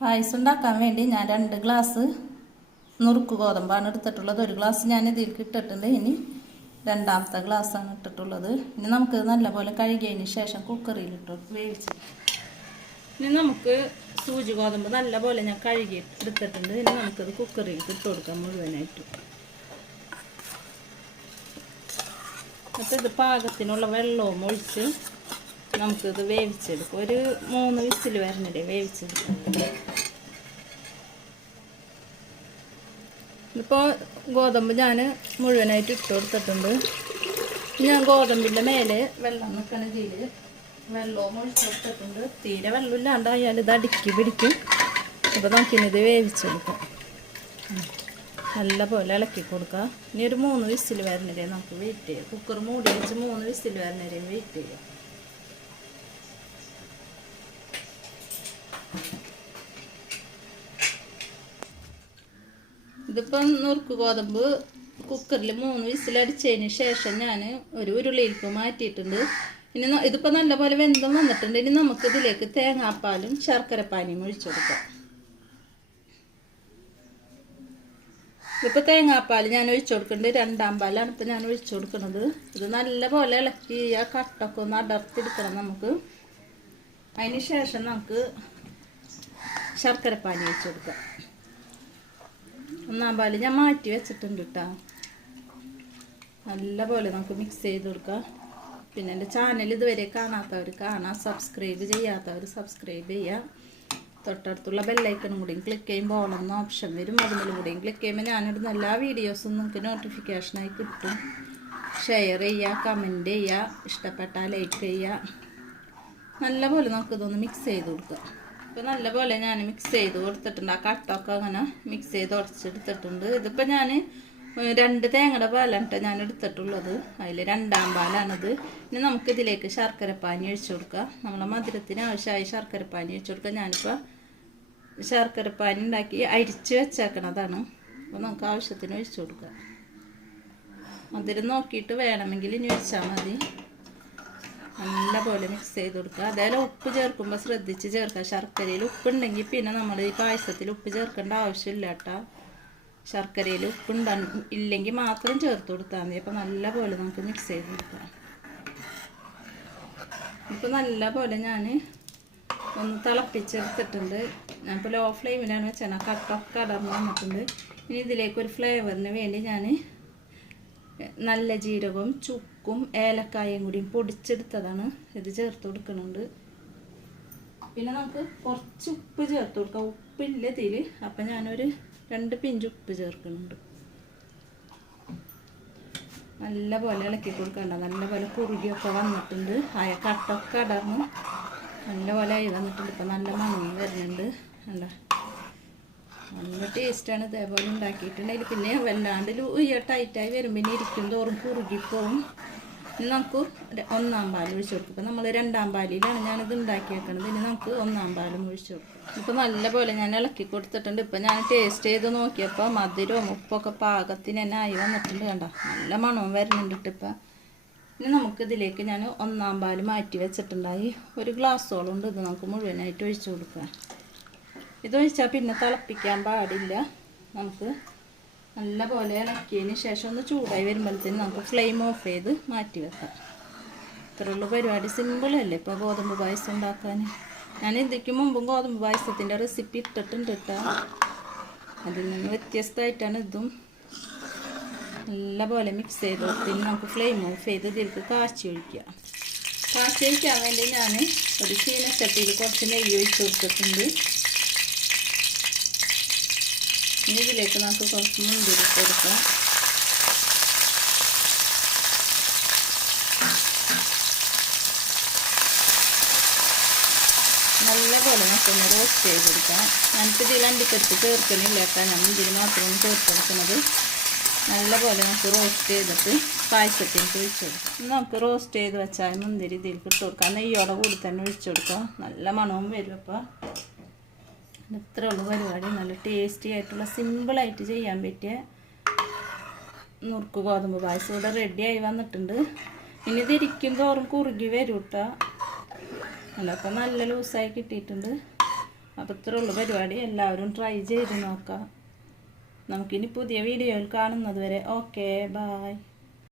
പായസം ഉണ്ടാക്കാൻ വേണ്ടി ഞാൻ രണ്ട് ഗ്ലാസ് നുറുക്ക് ഗോതമ്പാണ് എടുത്തിട്ടുള്ളത്. ഒരു ഗ്ലാസ് ഞാൻ ഇതിലേക്ക് ഇട്ടിട്ടുണ്ട്. ഇനി രണ്ടാമത്തെ ഗ്ലാസ്സാണ് ഇട്ടിട്ടുള്ളത്. ഇനി നമുക്ക് നല്ലപോലെ കഴുകിയതിന് ശേഷം കുക്കറിയിലിട്ട് വേവിച്ച് ഇനി നമുക്ക് സൂചി ഗോതമ്പ് നല്ലപോലെ ഞാൻ കഴുകി എടുത്തിട്ടുണ്ട്. ഇനി നമുക്കത് കുക്കറിൽ ഇട്ട് കൊടുക്കാം മുഴുവനായിട്ട്. എന്നിട്ട് ഇത് പാകത്തിനുള്ള വെള്ളവും ഒഴിച്ച് നമുക്കിത് വേവിച്ചെടുക്കും. ഒരു മൂന്ന് വിസിൽ വരണില്ലേ വേവിച്ചെടുക്കും. ഇപ്പോൾ ഗോതമ്പ് ഞാൻ മുഴുവനായിട്ട് ഇട്ട് കൊടുത്തിട്ടുണ്ട്. ഞാൻ ഗോതമ്പിന്റെ മേലെ വെള്ളം നിൽക്കണ കീഴിൽ വെള്ളവും ഒഴിച്ച് കൊടുത്തിട്ടുണ്ട്. തീരെ വെള്ളമില്ലാണ്ടായാൽ ഇത് അടുക്കി പിടിക്കും. അപ്പോൾ നമുക്കിനിത് വേവിച്ചെടുക്കാം നല്ല പോലെ ഇളക്കി കൊടുക്കുക ഇനി ഒരു മൂന്ന് വിസിൽ വരണവരെ നമുക്ക് വെയിറ്റ് ചെയ്യാം. കുക്കർ മൂടി വെച്ച് മൂന്ന് വിസിൽ വരണവരെ വെയിറ്റ് ചെയ്യാം. ഇതിപ്പം നുറുക്ക് ഗോതമ്പ് കുക്കറിൽ മൂന്ന് വിസിലടിച്ചതിന് ശേഷം ഞാൻ ഒരു ഉരുളിയിലേക്ക് മാറ്റിയിട്ടുണ്ട്. ഇനി ഇതിപ്പോൾ നല്ലപോലെ വെന്തം വന്നിട്ടുണ്ട്. ഇനി നമുക്ക് ഇതിലേക്ക് തേങ്ങാപ്പാലും ശർക്കരപ്പാനിയും ഒഴിച്ചു കൊടുക്കാം. ഇതിപ്പോൾ തേങ്ങാപ്പാൽ ഞാൻ ഒഴിച്ചു കൊടുക്കുന്നുണ്ട്. രണ്ടാം പാലാണ് ഇപ്പം ഞാൻ ഒഴിച്ചു കൊടുക്കുന്നത്. ഇത് നല്ലപോലെ ഇളക്കി ആ കട്ടൊക്കെ ഒന്ന് അടർത്തിയെടുക്കണം നമുക്ക്. അതിന് ശേഷം നമുക്ക് ശർക്കരപ്പാനി ഒഴിച്ചു കൊടുക്കാം. ഒന്നാം പാൽ ഞാൻ മാറ്റി വെച്ചിട്ടുണ്ട് കേട്ടോ നല്ലപോലെ നമുക്ക് മിക്സ് ചെയ്ത് കൊടുക്കാം. പിന്നെ എന്റെ ചാനൽ ഇതുവരെ കാണാത്തവർ കാണാം. സബ്സ്ക്രൈബ് ചെയ്യാത്തവർ സബ്സ്ക്രൈബ് ചെയ്യാം. തൊട്ടടുത്തുള്ള ബെല്ലൈക്കണും കൂടിയും ക്ലിക്ക് ചെയ്യുമ്പോൾ ഓളെന്ന ഓപ്ഷൻ വരും. അതിനും കൂടിയും ക്ലിക്ക് ചെയ്യുമ്പോൾ ഞാനിടുന്ന എല്ലാ വീഡിയോസും നിങ്ങൾക്ക് നോട്ടിഫിക്കേഷനായി കിട്ടും. ഷെയർ ചെയ്യുക കമന്റ് ചെയ്യുക ഇഷ്ടപ്പെട്ടാൽ ലൈക്ക് ചെയ്യുക നല്ലപോലെ നമുക്കിതൊന്ന് മിക്സ് ചെയ്ത് കൊടുക്കുക ഇപ്പോൾ നല്ലപോലെ ഞാൻ മിക്സ് ചെയ്ത് കൊടുത്തിട്ടുണ്ട്. ആ കട്ടൊക്കെ അങ്ങനെ മിക്സ് ചെയ്ത് ഉടച്ചെടുത്തിട്ടുണ്ട് ഇതിപ്പോൾ ഞാൻ രണ്ട് തേങ്ങയുടെ പാലാണ് ഞാൻ എടുത്തിട്ടുള്ളത്. അതിൽ രണ്ടാം പാലാണിത്. ഇനി നമുക്കിതിലേക്ക് ശർക്കരപ്പാനി ഒഴിച്ചു കൊടുക്കാം. നമ്മളെ മധുരത്തിന് ആവശ്യമായ ശർക്കരപ്പാനി ഒഴിച്ചു കൊടുക്കുക ഞാനിപ്പോൾ ശർക്കരപ്പാനി ഉണ്ടാക്കി അരിച്ച് വെച്ചേക്കണതാണ്. അപ്പോൾ നമുക്ക് ആവശ്യത്തിന് ഒഴിച്ചു കൊടുക്കാം. മധുരം നോക്കിയിട്ട് വേണമെങ്കിൽ ഇനി ഒഴിച്ചാൽ മതി. നല്ലപോലെ മിക്സ് ചെയ്ത് കൊടുക്കുക. അതേപോലെ ഉപ്പ് ചേർക്കുമ്പോൾ ശ്രദ്ധിച്ച് ചേർക്കുക. ശർക്കരയിൽ ഉപ്പുണ്ടെങ്കിൽ പിന്നെ നമ്മൾ ഈ പായസത്തിൽ ഉപ്പ് ചേർക്കേണ്ട ആവശ്യമില്ല കേട്ടോ ശർക്കരയിൽ ഉപ്പുണ്ട ഇല്ലെങ്കിൽ മാത്രം ചേർത്ത് കൊടുത്താൽ മതി. അപ്പോൾ നല്ലപോലെ നമുക്ക് മിക്സ് ചെയ്ത് കൊടുക്കാം. ഇപ്പോൾ നല്ലപോലെ ഞാൻ ഒന്ന് തിളപ്പിച്ചെടുത്തിട്ടുണ്ട്. ഞാനിപ്പോൾ ലോ ഫ്ലെയിമിലാണ് വെച്ചാൽ കട്ടൊക്കെ അടർന്ന് വന്നിട്ടുണ്ട്. ഇനി ഇതിലേക്ക് ഒരു ഫ്ലേവറിന് വേണ്ടി ഞാൻ നല്ല ജീരകവും ചുക്കും ഏലക്കായും കൂടി പൊടിച്ചെടുത്തതാണ്. ഇത് ചേർത്ത് കൊടുക്കുന്നുണ്ട്. പിന്നെ നമുക്ക് കുറച്ച് ഉപ്പ് ചേർത്ത് കൊടുക്കാം. ഉപ്പില്ല ഇതിൽ അപ്പം ഞാനൊരു രണ്ട് പിഞ്ച് ഉപ്പ് ചേർക്കുന്നുണ്ട്. നല്ല പോലെ ഇളക്കി കൊടുക്കണ്ട. നല്ല പോലെ കുറുകിയൊക്കെ വന്നിട്ടുണ്ട്. ആയ കട്ടൊക്കെ അടർന്ന് നല്ല പോലെ ആയി വന്നിട്ടുണ്ട്. ഇപ്പം നല്ല മണം വരുന്നുണ്ട്. കണ്ട? നല്ല ടേസ്റ്റാണ് ഇതേപോലെ ഉണ്ടാക്കിയിട്ടുണ്ടെങ്കിൽ പിന്നെ വല്ലാണ്ട് ഉയ്യ ടൈറ്റായി വരുമ്പോൾ ഇരിക്കും തോറും കുറുകിപ്പോവും. ഇനി നമുക്ക് ഒന്നാം പാൽ ഒഴിച്ചു കൊടുക്കും. ഇപ്പം നമ്മൾ രണ്ടാം പാലിലാണ് ഞാനിത് ഉണ്ടാക്കി വെക്കണത് ഇനി നമുക്ക് ഒന്നാം പാലും ഒഴിച്ചു കൊടുക്കും. ഇപ്പം നല്ലപോലെ ഞാൻ ഇളക്കി കൊടുത്തിട്ടുണ്ട്. ഇപ്പം ഞാൻ ടേസ്റ്റ് ചെയ്ത് നോക്കിയപ്പോൾ മധുരവും ഉപ്പൊക്കെ പാകത്തിന് തന്നെ ആയി വന്നിട്ടുണ്ട് കണ്ടോ? നല്ല മണവും വരുന്നുണ്ട് ഇപ്പം. ഇനി നമുക്ക് ഇതിലേക്ക് ഞാൻ ഒന്നാം പാൽ മാറ്റി വെച്ചിട്ടുണ്ടായി. ഒരു ഗ്ലാസ്സോളം ഉണ്ട് ഇത് നമുക്ക് മുഴുവനായിട്ട് ഒഴിച്ചു കൊടുക്കാം. ഇതൊഴിച്ചാൽ പിന്നെ തിളപ്പിക്കാൻ പാടില്ല. നമുക്ക് നല്ല പോലെ ഇളക്കിയതിന് ശേഷം ഒന്ന് ചൂടായി വരുമ്പോഴത്തേന് നമുക്ക് ഫ്ലെയിം ഓഫ് ചെയ്ത് മാറ്റി വെക്കാം. ഇത്രയുള്ള പരിപാടി സിമ്പിളല്ലേ ഇപ്പോൾ ഗോതമ്പ് പായസം ഉണ്ടാക്കാൻ? ഞാൻ ഇതിക്ക് മുമ്പും ഗോതമ്പ് പായസത്തിന്റെ റെസിപ്പി ഇട്ടിട്ടുണ്ട് കേട്ടോ അതിൽ നിന്ന് വ്യത്യസ്തമായിട്ടാണ് ഇതും. നല്ല പോലെ മിക്സ് ചെയ്ത് കൊടുത്തിന് നമുക്ക് ഫ്ലെയിം ഓഫ് ചെയ്ത് ഇതിലേക്ക് കാച്ചി ഒഴിക്കുക. കാച്ചി ഒഴിക്കാൻ വേണ്ടി ഞാൻ ഒരു ചീനച്ചട്ടിയിൽ കുറച്ച് നെയ്യ് ഒഴിച്ച് കൊടുത്തിട്ടുണ്ട്. ഇനി ഇതിലേക്ക് നമുക്ക് കുറച്ച് മുന്തിരി കൊടുക്കാം നല്ലപോലെ നമുക്കൊന്ന് റോസ്റ്റ് ചെയ്തെടുക്കാം. ഞാനിപ്പോൾ ഇതിൽ അണ്ടിപ്പരിപ്പ് ചേർക്കണില്ല കേട്ടോ. ഞാൻ മുന്തിരി മാത്രമാണ് ചേർത്തെടുക്കുന്നത് നല്ലപോലെ നമുക്ക് റോസ്റ്റ് ചെയ്തിട്ട് പായസത്തിലേക്ക് ഒഴിച്ചു കൊടുക്കാം. നമുക്ക് റോസ്റ്റ് ചെയ്ത് വെച്ചാൽ മുന്തിരി ഇതിലേക്ക് ഇട്ട് കൊടുക്കാം. നെയ്യോടെ കൂടി തന്നെ ഒഴിച്ചു കൊടുക്കാം. നല്ല മണവും വരും അപ്പോൾ ഇത്ര ഉള്ള പരിപാടി. നല്ല ടേസ്റ്റി ആയിട്ടുള്ള സിമ്പിളായിട്ട് ചെയ്യാൻ പറ്റിയ നുറുക്ക് ഗോതമ്പ് പായസം ഇവിടെ റെഡിയായി വന്നിട്ടുണ്ട്. ഇനി ഇതിരിക്കും തോറും കുറുകി വരും കേട്ടോ അല്ല അപ്പം നല്ല ലൂസായി കിട്ടിയിട്ടുണ്ട്. അപ്പോൾ ഇത്രേ ഉള്ളൂ പരിപാടി. എല്ലാവരും ട്രൈ ചെയ്ത് നോക്കാം. നമുക്കിനി പുതിയ വീഡിയോയിൽ കാണുന്നത് വരെ. Okay bye